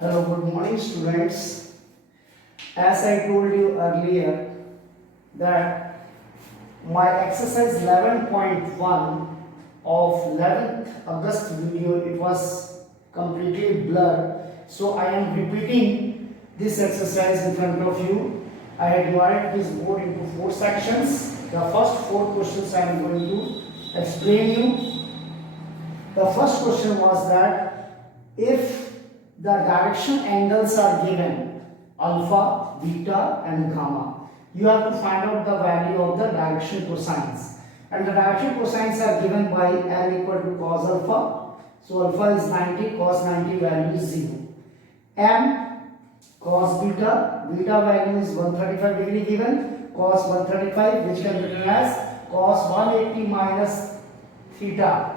Hello, good morning students. As I told you earlier that my exercise 11.1 of 11th August video, it was completely blurred. So I am repeating this exercise in front of you. I had divided this board into 4 sections. The first 4 questions I am going to explain you. The first question was that if the direction angles are given alpha, beta and gamma, you have to find out the value of the direction cosines, and the direction cosines are given by L equal to cos alpha. So alpha is 90, cos 90 value is 0. M cos beta, beta value is 135 degree given, cos 135, which can be written as cos 180 minus theta,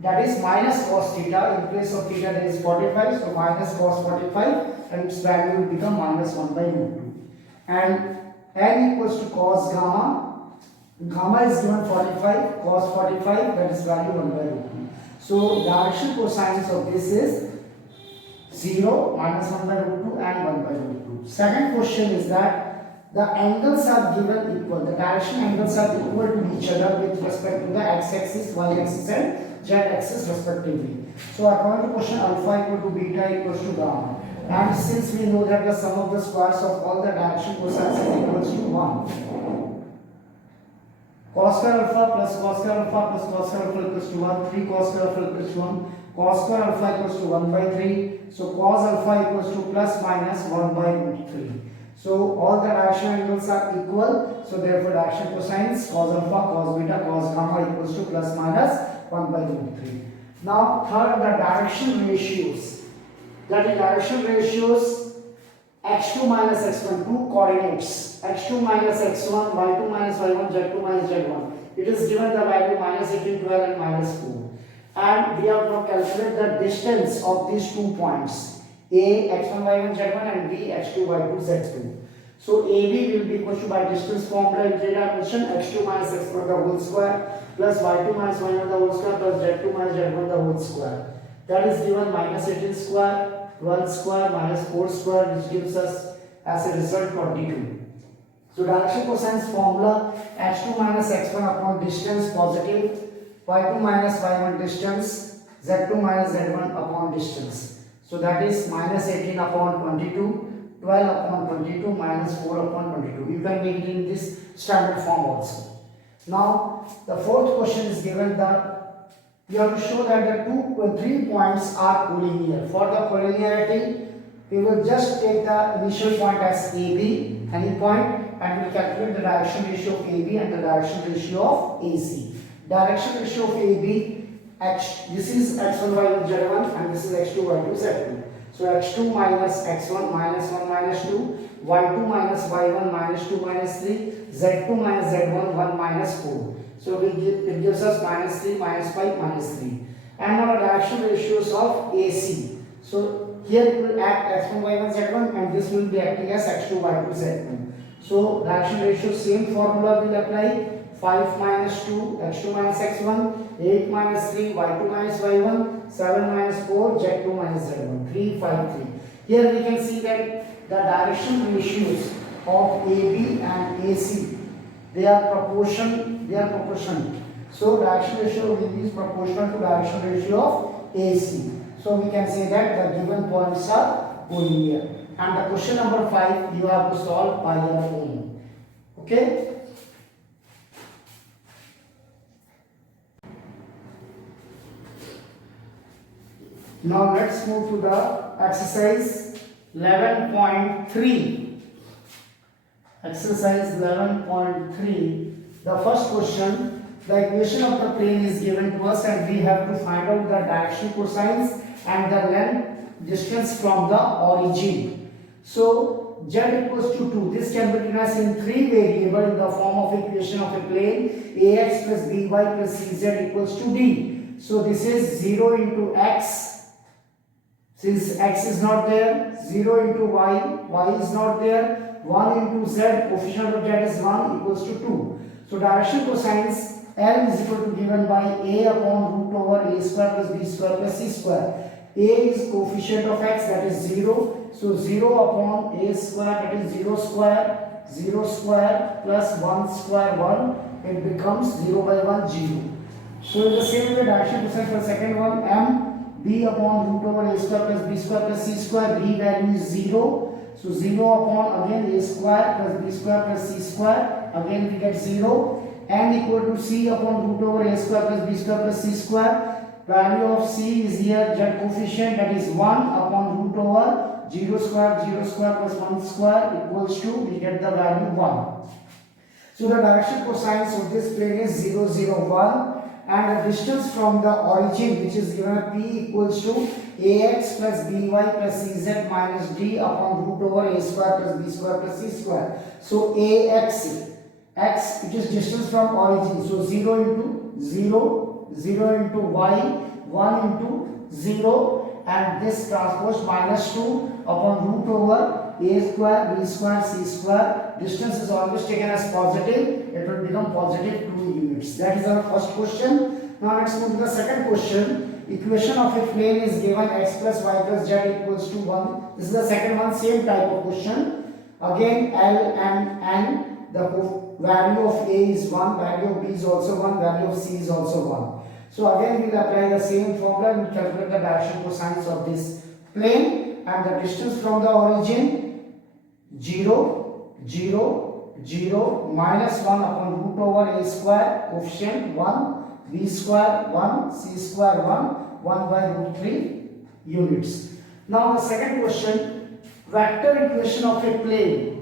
that is minus cos theta. In place of theta there is 45, so minus cos 45, and its value will become minus 1 by root 2. And n equals to cos gamma. Gamma is given 45, cos 45, that is value 1 by root 2. So direction cosines of this is 0, minus 1 by root 2 and 1 by root 2. Second question is that the angles are given equal, the direction angles are equal to each other with respect to the x-axis, y-axis and z-axis respectively. So according to question, alpha equal to beta equals to gamma. And since we know that the sum of the squares of all the direction cosines is equals to 1. Cos square alpha plus cos square alpha plus cos square alpha equals to 1. 3 cos square alpha equals to 1. Cos square alpha equals to 1 by 3. So cos alpha equals to plus minus 1 by root 3. So all the direction angles are equal. So therefore direction cosines cos alpha, cos beta, cos gamma equals to plus minus 1 by root 3. Now third, the direction ratios. That is direction ratios x2 minus x1, two coordinates, x2 minus x1, y2 minus y1, z2 minus z1. It is given the value minus 18, 12 and minus 4. And we have now calculated the distance of these 2 points, A x1 y1 z1 and B x2 y2 z2. So AB will be equal to, by distance formula in 3 dimension, x2 minus x1 the whole square plus y2 minus y1 the whole square plus z2 minus z1 the whole square. That is given minus 18 square, 12 square minus 4 square, which gives us as a result 22. So direction cosines formula, x2 minus x1 upon distance positive, y2 minus y1 distance, z2 minus z1 upon distance. So that is minus 18 upon 22, 12 upon 22 minus 4 upon 22. You can make it in this standard form also. Now the fourth question is given that you have to show that the 3 points are collinear. For the collinearity, we will just take the initial point as AB, any point, and we will calculate the direction ratio of AB and the direction ratio of AC. Direction ratio of AB, this is x1 y1 z1 and this is x2 y2 z2. So x2 minus x1 minus 1 minus 2, y2 minus y1 minus 2 minus 3, z2 minus z1 1 minus 4. So it gives us minus 3, minus 5, minus 3. And our direction ratios of AC. So here it will act x1 y1 z1 and this will be acting as x2 y2 z2. So direction ratio, same formula will apply. 5 minus 2, x2 minus x1, 8 minus 3, y2 minus y1, 7 minus 4, z2 minus z1, 3, 5, 3. Here we can see that the direction ratios of AB and AC, they are proportional. So direction ratio of AB is proportional to direction ratio of AC. So we can say that the given points are collinear. And the question number 5 you have to solve by your own. Okay? Now let's move to the exercise 11.3. Exercise 11.3. The first question, the equation of the plane is given to us and we have to find out the direction cosines and the length distance from the origin. So z equals to 2. This can be written as in 3 variable in the form of equation of a plane ax plus by plus cz equals to d. So this is 0 into x. Since x is not there, 0 into y is not there, 1 into z, coefficient of z is 1 equals to 2. So direction cosines L is equal to given by a upon root over a square plus b square plus c square. a is coefficient of x, that is 0. So 0 upon a square, that is 0 square, 0 square plus 1 square 1, it becomes 0 by 1 0. So in the same way, direction cosine for the second one, m b upon root over a square plus b square plus c square, b value is 0. So 0 upon again a square plus b square plus c square, again we get 0. N equal to c upon root over a square plus b square plus c square. Value of c is here z coefficient, that is 1 upon root over 0 square plus 1 square equals to, we get the value 1. So the direction cosines of this plane is 0 0 1, and the distance from the origin, which is given as p equals to ax plus by plus cz minus d upon root over a square plus b square plus c square. So ax, x, which is distance from origin, so 0 into 0, 0 into y, 1 into 0, and this transpose minus 2 upon root over a square, b square, c square. Distance is always taken as positive, it will become positive 2 units. That is our first question. Now let's move to the second question. Equation of a plane is given x plus y plus z equals to 1. This is the second one, same type of question. Again L and N, the value of a is 1, value of b is also 1, value of c is also 1. So again we will apply the same formula, we will calculate the direction cosines of this plane, and the distance from the origin 0, 0, 0, minus 1 upon root over a square, coefficient 1, b square 1, c square 1, 1 by root 3 units. Now the second question, vector equation of a plane.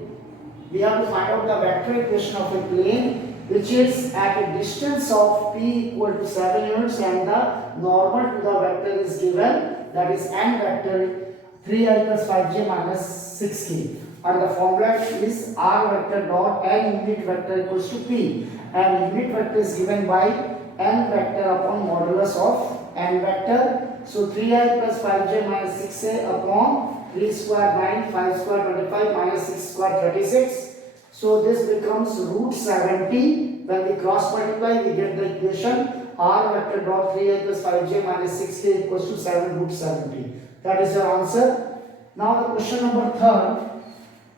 We have to find out the vector equation of a plane which is at a distance of p equal to 7 units, and the normal to the vector is given, that is n vector 3i plus 5j minus 6k, and the formula is r vector dot n unit vector equals to p, and unit vector is given by n vector upon modulus of n vector. So 3i plus 5j minus 6a upon 3 square 9, 5 square 25 minus 6 square 36. So this becomes root 70. When we cross multiply, we get the equation r vector dot 3i plus 5j minus 6k equals to 7 root 70. That is your answer. Now the question number 3.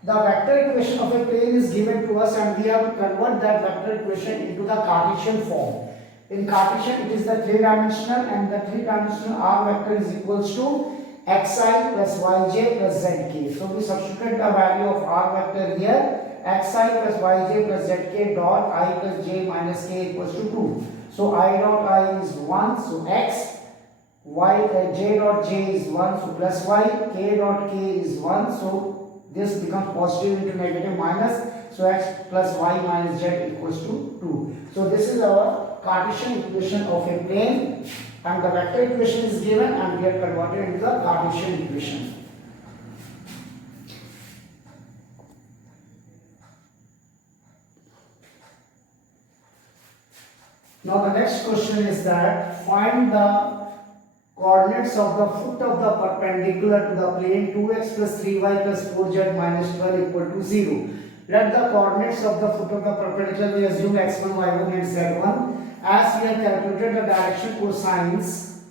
The vector equation of a plane is given to us, and we have to convert that vector equation into the Cartesian form. In Cartesian, it is the 3-dimensional, and the 3-dimensional r vector is equals to xi plus yj plus zk. So we substitute the value of r vector here, xi plus yj plus zk dot I plus j minus k equals to 2. So I dot I is 1, so x, j dot j is 1, so plus y, k dot k is 1, so this becomes positive into negative minus, so x plus y minus z equals to 2. So this is our Cartesian equation of a plane, and the vector equation is given, and we are converted into the Cartesian equation. Now the next question is that find the coordinates of the foot of the perpendicular to the plane 2x plus 3y plus 4z minus 12 equal to 0. Let the coordinates of the foot of the perpendicular, we assume x1, y1 and z1. As we have calculated the direction cosines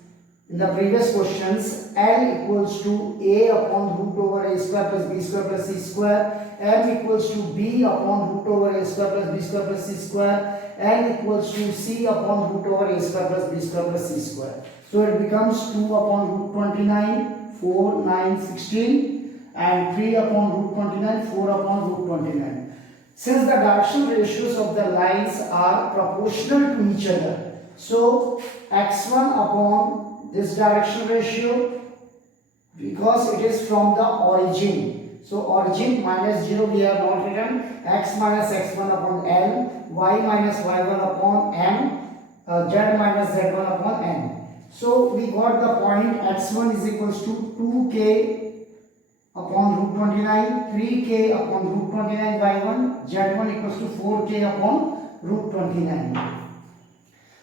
in the previous questions, L equals to a upon root over a square plus b square plus c square, m equals to b upon root over a square plus b square plus c square, n equals to c upon root over a square plus b square plus c square. So it becomes 2 upon root 29, 4, 9, 16, and 3 upon root 29, 4 upon root 29. Since the direction ratios of the lines are proportional to each other, so x1 upon this direction ratio, because it is from the origin, so origin minus 0 we have not written, x minus x1 upon L, y minus y1 upon m, z minus z1 upon n. So we got the point x1 is equals to 2k upon root 29, 3k upon root 29 y1, z1 equals to 4k upon root 29.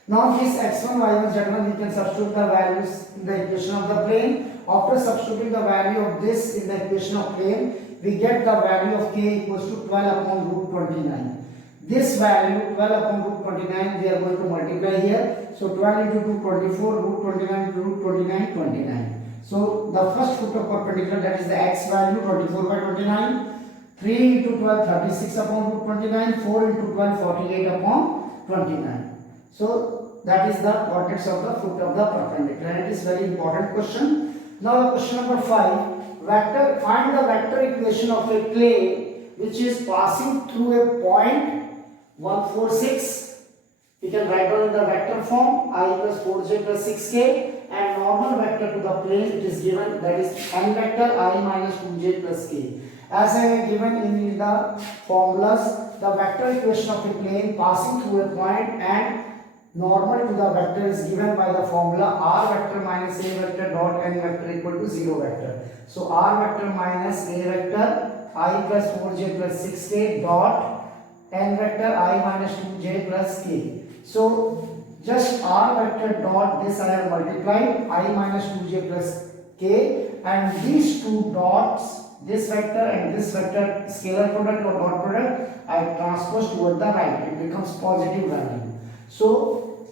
Now this x1, y1, z1 we can substitute the values in the equation of the plane. After substituting the value of this in the equation of plane, we get the value of k equals to 12 upon root 29. This value 12 upon root 29 we are going to multiply here. So 12 into 2 24, root 29 into root 29 29. So the first foot of perpendicular, that is the x value 24 by 29, 3 into 12 36 upon root 29, 4 into 12 48 upon 29. So that is the coordinates of the foot of the perpendicular, and it is very important question. Now question number 5, vector, find the vector equation of a plane which is passing through a point 1 4 6. We can write down in the vector form I plus 4j plus 6k, and normal vector to the plane it is given, that is n vector I minus 2j plus k. As I have given in the formulas, the vector equation of a plane passing through a point and normal to the vector is given by the formula r vector minus a vector dot n vector equal to 0 vector. So r vector minus a vector I plus 4j plus 6k dot n vector I minus 2j plus k. So just r vector dot this I have multiplied I minus 2j plus k, and these two dots, this vector and this vector, scalar product or dot product, I transpose toward the right, it becomes positive value. So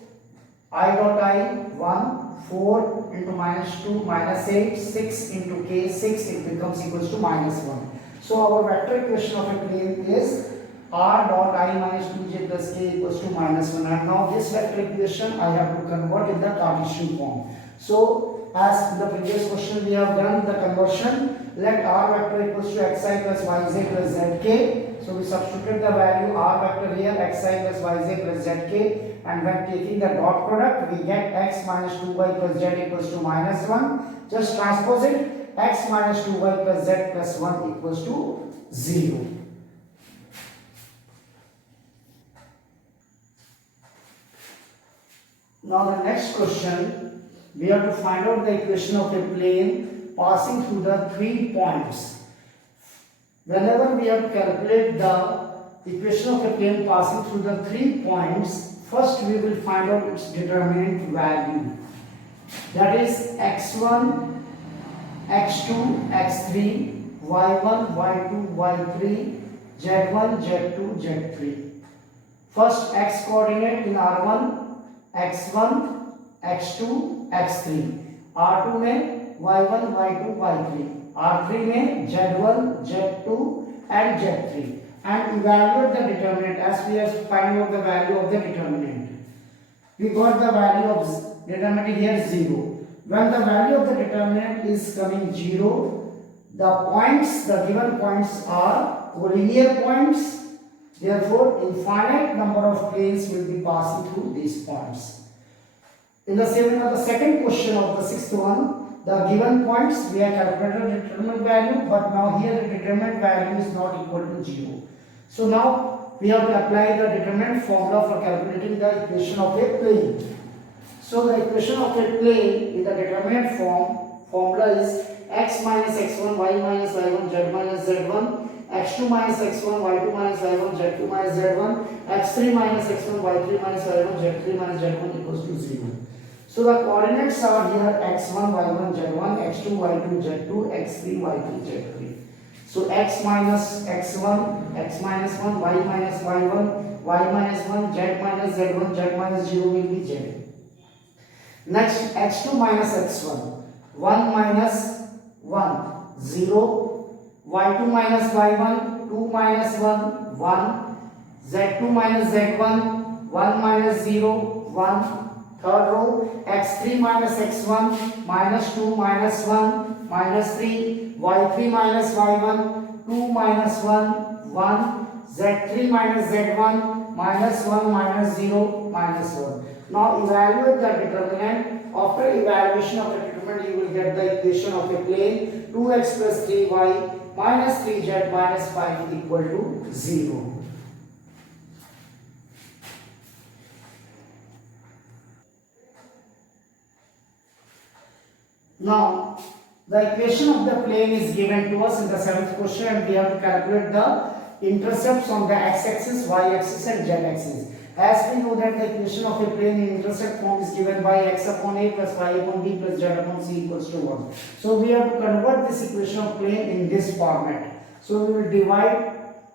I dot I 1 4 into minus 2 minus 8 6 into k 6, it becomes equals to minus 1. So our vector equation of a plane is r dot I minus 2j plus k equals to minus 1, and now this vector equation I have to convert in the Cartesian form. So as in the previous question we have done the conversion. Let r vector equals to xi plus yj plus zk. So we substitute the value r vector here, xi plus yj plus zk, and when taking the dot product we get x minus 2y plus z equals to minus 1. Just transpose it, x minus 2y plus z plus 1 equals to 0. Now the next question, we have to find out the equation of a plane passing through the 3 points. Whenever we have to calculate the equation of a plane passing through the 3 points, first we will find out its determinant value. That is x1, x2, x3, y1, y2, y3, z1, z2, z3. First x coordinate in R1, x1, x2, x3, R2 में y1, y2, y3, R3 में z1, z2 and z3, and evaluate the determinant as we are finding out the value of the determinant. We got the value of determinant here 0. When the value of the determinant is coming 0, the points, the given points are collinear points. Therefore, infinite number of planes will be passing through these points. In the second question of the sixth one, the given points we have calculated the determinant value, but now here the determinant value is not equal to 0. So now we have to apply the determinant formula for calculating the equation of a plane. So the equation of a plane in the determinant formula is x minus x1, y minus y1, z minus z1, x2 minus x1, y2 minus y1, z2 minus z1, x3 minus x1, y3 minus y1, z3 minus z1 equals to 0. So the coordinates are here x1, y1, z1, x2, y2, z2, x3, y3, z3. So x minus x1, x minus 1, y minus y1, y minus 1, z minus z1, z minus 0 will be z. Next x2 minus x1, 1 minus 1, 0, y2 minus y1, 2 minus 1, 1, z2 minus z1, 1 minus 0, 1. Third row, x3 minus x1, minus 2 minus 1, minus 3, y3 minus y1, 2 minus 1, 1, z3 minus z1, minus 1, minus 0, minus 1. Now evaluate the determinant. After evaluation of the determinant, you will get the equation of a plane 2x plus 3y minus 3z minus 5 equal to 0. Now, the equation of the plane is given to us in the 7th question, and we have to calculate the intercepts on the x-axis, y-axis and z-axis. As we know that the equation of a plane in intercept form is given by x upon a plus y upon b plus z upon c equals to 1. So we have to convert this equation of plane in this format. So we will divide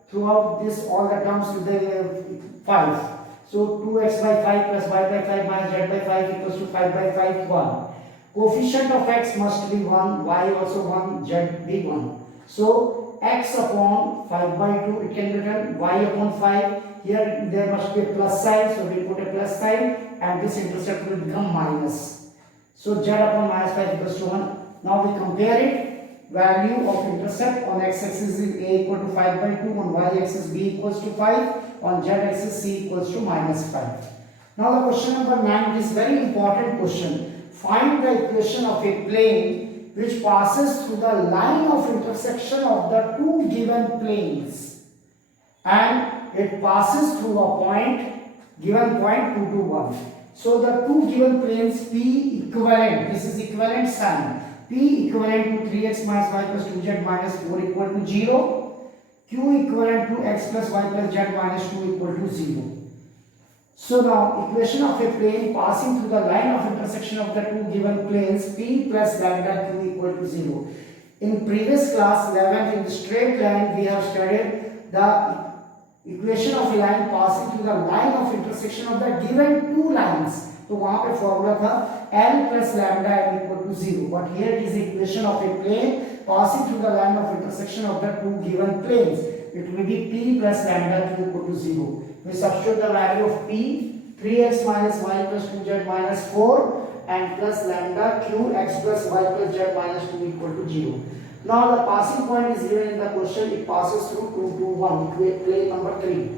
throughout this all the terms with the 5. So 2x by 5 plus y by 5 minus z by 5 equals to 5 by 5 1. Coefficient of x must be 1, y also 1, z be 1. So x upon 5 by 2, it can be written y upon 5. Here there must be a plus sign, so we put a plus sign, and this intercept will become minus. So z upon minus 5 equals to 1. Now we compare it. Value of intercept on x-axis is a equal to 5 by 2, on y-axis b equals to 5, on z-axis c equals to minus 5. Now the question number 9 is very important question. Find the equation of a plane which passes through the line of intersection of the two given planes, and it passes through a point, given point 2 to 1. So the two given planes P equivalent, this is equivalent sign, P equivalent to 3x minus y plus 2z minus 4 equal to 0, Q equivalent to x plus y plus z minus 2 equal to 0. So now equation of a plane passing through the line of intersection of the two given planes P plus lambda Q equal to 0. In previous class 11th, in the straight line we have studied the equation of a line passing through the line of intersection of the given two lines. तो वहां पे formula था L plus lambda m equal to 0. But here it is the equation of a plane passing through the line of intersection of the two given planes. It will be P plus lambda Q equal to 0. We substitute the value of P, 3x minus y plus 2z minus 4, and plus lambda Q, x plus y plus z minus 2 equal to 0. Now the passing point is given in the question. It passes through 2 to 1, plane number 3.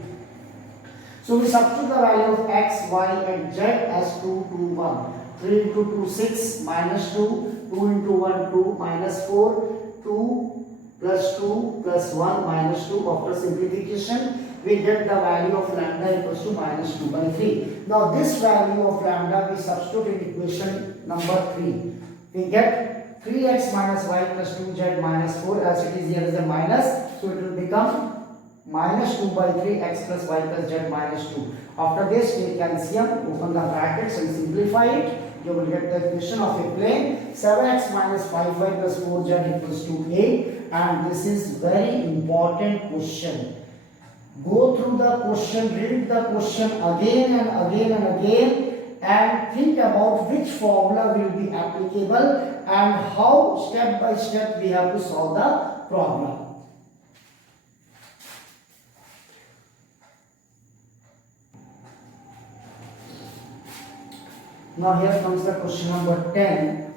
So we substitute the value of x, y and z as 2 to 1. 3 into 2 6 minus 2, 2 into 1 2 minus 4, 2 plus 2 plus 1 minus 2. After simplification we get the value of lambda equals to minus 2 by 3. Now this value of lambda we substitute in equation number 3. We get 3x minus y plus 2z minus 4, as it is here as a minus, so it will become minus 2 by 3 x plus y plus z minus 2. After this take LCM, open the brackets and simplify it. You will get the equation of a plane 7x minus 5y plus 4z equals to 8, and this is very important question. Go through the question, read the question again and again and again, and think about which formula will be applicable and how step by step we have to solve the problem. Now here comes the question number 10.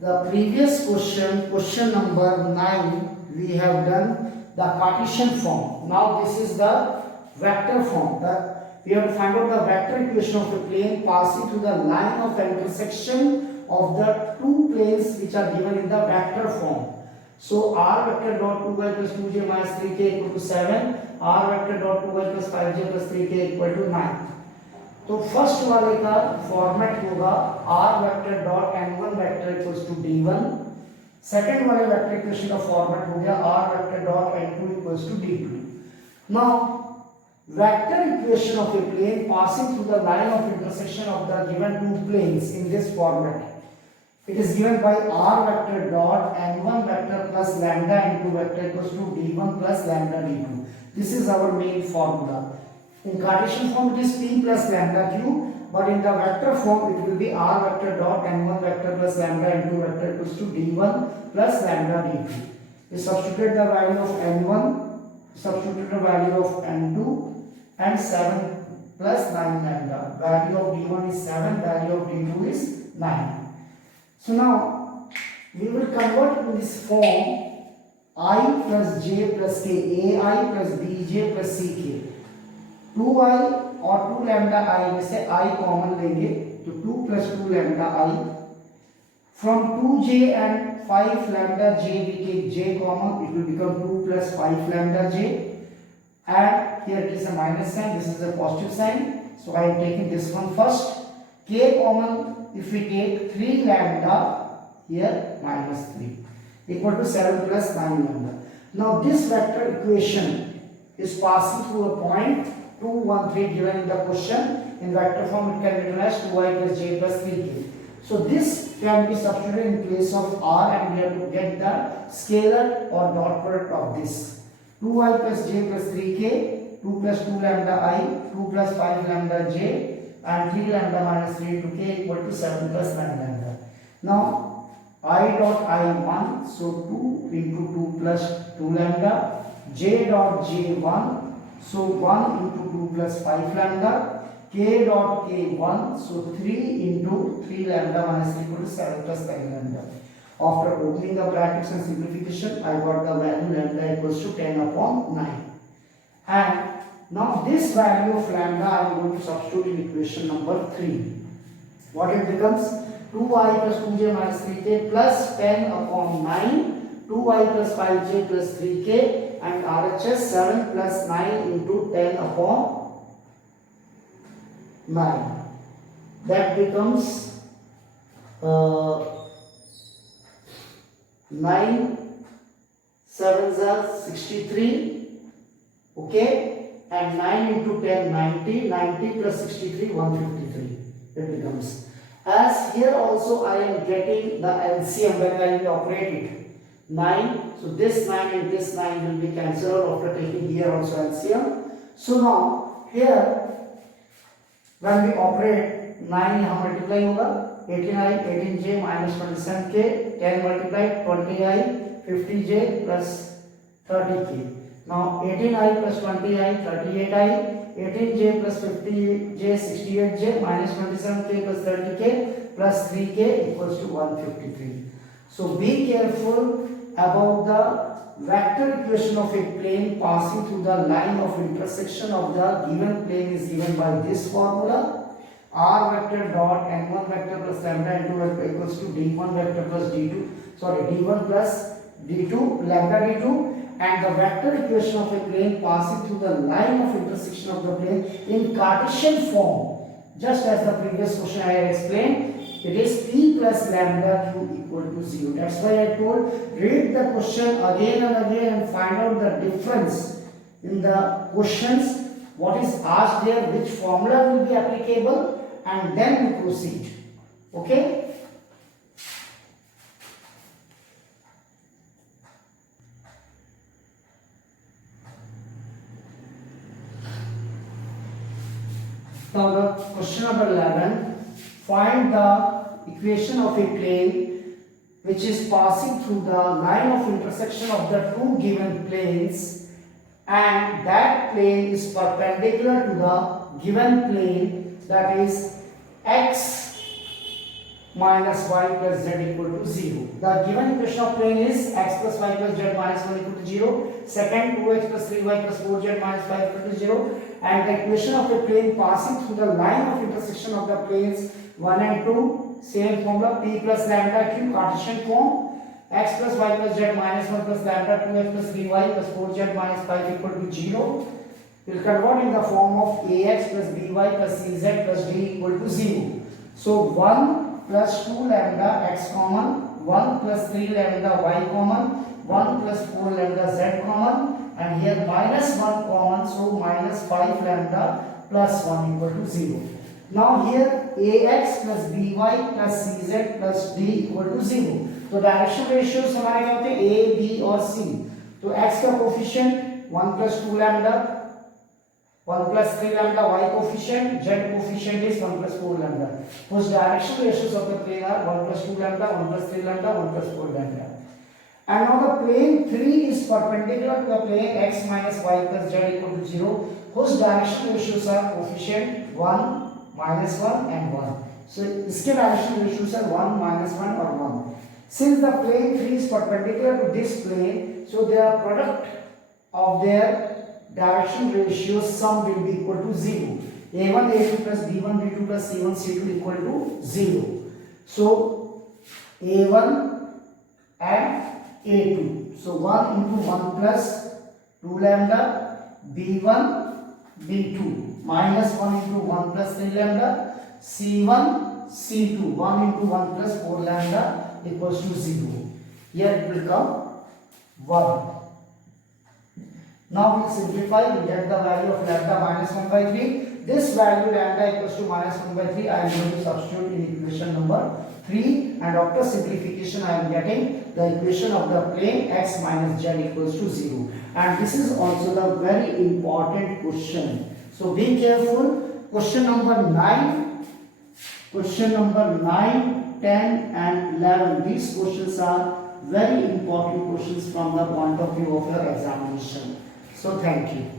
The previous question, question number 9, we have done the Cartesian form. Now this is the vector form. We have to find out the vector equation of a plane passing through the line of intersection of the two planes which are given in the vector form. So r vector dot 2y plus 2j minus 3k equal to 7, r vector dot 2y plus 5j plus 3k equal to 9. तो first वाले का format होगा r vector dot n1 vector equals to d1. Second वाले vector equation का format हो गया r vector dot n2 equals to d2. Now vector equation of a plane passing through the line of intersection of the given two planes in this format. It is given by r vector dot n1 vector plus lambda n2 vector equals to d1 plus lambda d2. This is our main formula. In Cartesian form it is p plus lambda q, but in the vector form it will be r vector dot n1 vector plus lambda n2 vector equals to d1 plus lambda d2. We substitute the value of n1, substitute the value of n2, and 7 plus 9 lambda. Value of d1 is 7, value of d2 is 9. So now we will convert in this form I plus j plus k, ai plus bj plus ck. 2i और 2 lambda I में से I common लेंगे तो 2 plus 2 lambda I. From 2j and 5 lambda j we take j common, it will become 2 plus 5 lambda j, and here it is a minus sign, this is a positive sign, so I am taking this one first. K common, if we take 3 lambda here minus 3 equal to 7 plus 9 lambda. Now this vector equation is passing through a point 2 1 3 given in the question. In vector form it can be written as 2i plus j plus 3k. So this can be substituted in place of r, and we have to get the scalar or dot product of this. 2i plus j plus 3k, 2 plus 2 lambda I, 2 plus 5 lambda j, and 3 lambda minus 3 to k equal to 7 plus 9 lambda. Now I dot I1, so 2 into 2 plus 2 lambda, j dot J1, so 1 into 2 plus 5 lambda, k dot K1, so 3 into 3 lambda minus 3 equal to 7 plus 9 lambda. After opening the brackets and simplification, I got the value lambda equals to 10 upon 9. And now this value of lambda I am going to substitute in equation number 3. What it becomes? 2i plus 2j minus 3k plus 10 upon 9, 2i plus 5j plus 3k, and RHS 7 plus 9 into 10 upon 9. That becomes 9 7s are 63, okay, and 9 into 10 90, 90 plus 63 153 it becomes. As here also I am getting the LCM when I will operate it, 9, so this 9 and this 9 will be cancelled after taking here also LCM. So now here when we operate 9 यहाँ multiply होगा, 18i 18j minus 27k, 10 multiplied 20i 50j plus 30k. Now 18i plus 20i 38i, 18j plus 50j 68j minus 27k plus 30k plus 3k equals to 153. So be careful about the vector equation of a plane passing through the line of intersection of the given plane is given by this formula. R vector dot n1 vector plus lambda n2 vector equals to d1 vector plus d1 plus d2 lambda d2, and the vector equation of a plane passing through the line of intersection of the plane in Cartesian form, just as the previous question I had explained, it is p plus lambda q equal to 0. That's why I told read the question again and again and find out the difference in the questions, what is asked there, which formula will be applicable, and then we proceed. Okay? Now the question number 11, find the equation of a plane which is passing through the line of intersection of the two given planes, and that plane is perpendicular to the given plane, that is x minus y plus z equal to 0. The given equation of plane is x plus y plus z minus 1 equal to 0. Second, 2x plus 3y plus 4z minus 5 equal to 0. And the equation of a plane passing through the line of intersection of the planes 1 and 2, same formula, p plus lambda q, Cartesian form, x plus y plus z minus 1 plus lambda 2x plus 3y plus 4z minus 5 equal to 0. We will convert in the form of ax plus by plus cz plus d equal to 0. So 1 plus 2 lambda x common, 1 plus 3 lambda y common, 1 plus 4 lambda z common, and here minus 1 common, so minus 5 lambda plus 1 equal to 0. Now here ax plus by plus cz plus d equal to 0. तो direction ratios हमारे क्या होते हैं, a b और c. तो x का coefficient 1 plus 2 lambda, 1 plus 3 lambda, y coefficient, z coefficient is 1 plus 4 lambda. Whose direction ratios of the plane are 1 plus 2 lambda, 1 plus 3 lambda, 1 plus 4 lambda. And now the plane 3 is perpendicular to the plane x minus y plus z equal to 0. Whose direction ratios are coefficient 1, minus 1 and 1. So इसके direction ratios are 1, minus 1 or 1. Since the plane 3 is perpendicular to this plane, so their product of their direction ratios sum will be equal to 0. a1 a2 plus b1 b2 plus c1 c2 equal to 0. So a1 and a2. So 1 into 1 plus 2 lambda, b1 b2 minus 1 into 1 plus 3 lambda, c1 c2 1 into 1 plus 4 lambda equals to 0. Here it will come 1. Now we will simplify, we get the value of lambda minus 1 by 3. This value lambda equals to minus 1 by 3 I am going to substitute in equation number 3, and after simplification I am getting the equation of the plane x minus z equals to 0. And this is also the very important question. So be careful. Question number 9. Question number 9. 10 and 11. These questions are very important questions from the point of view of your examination. So thank you.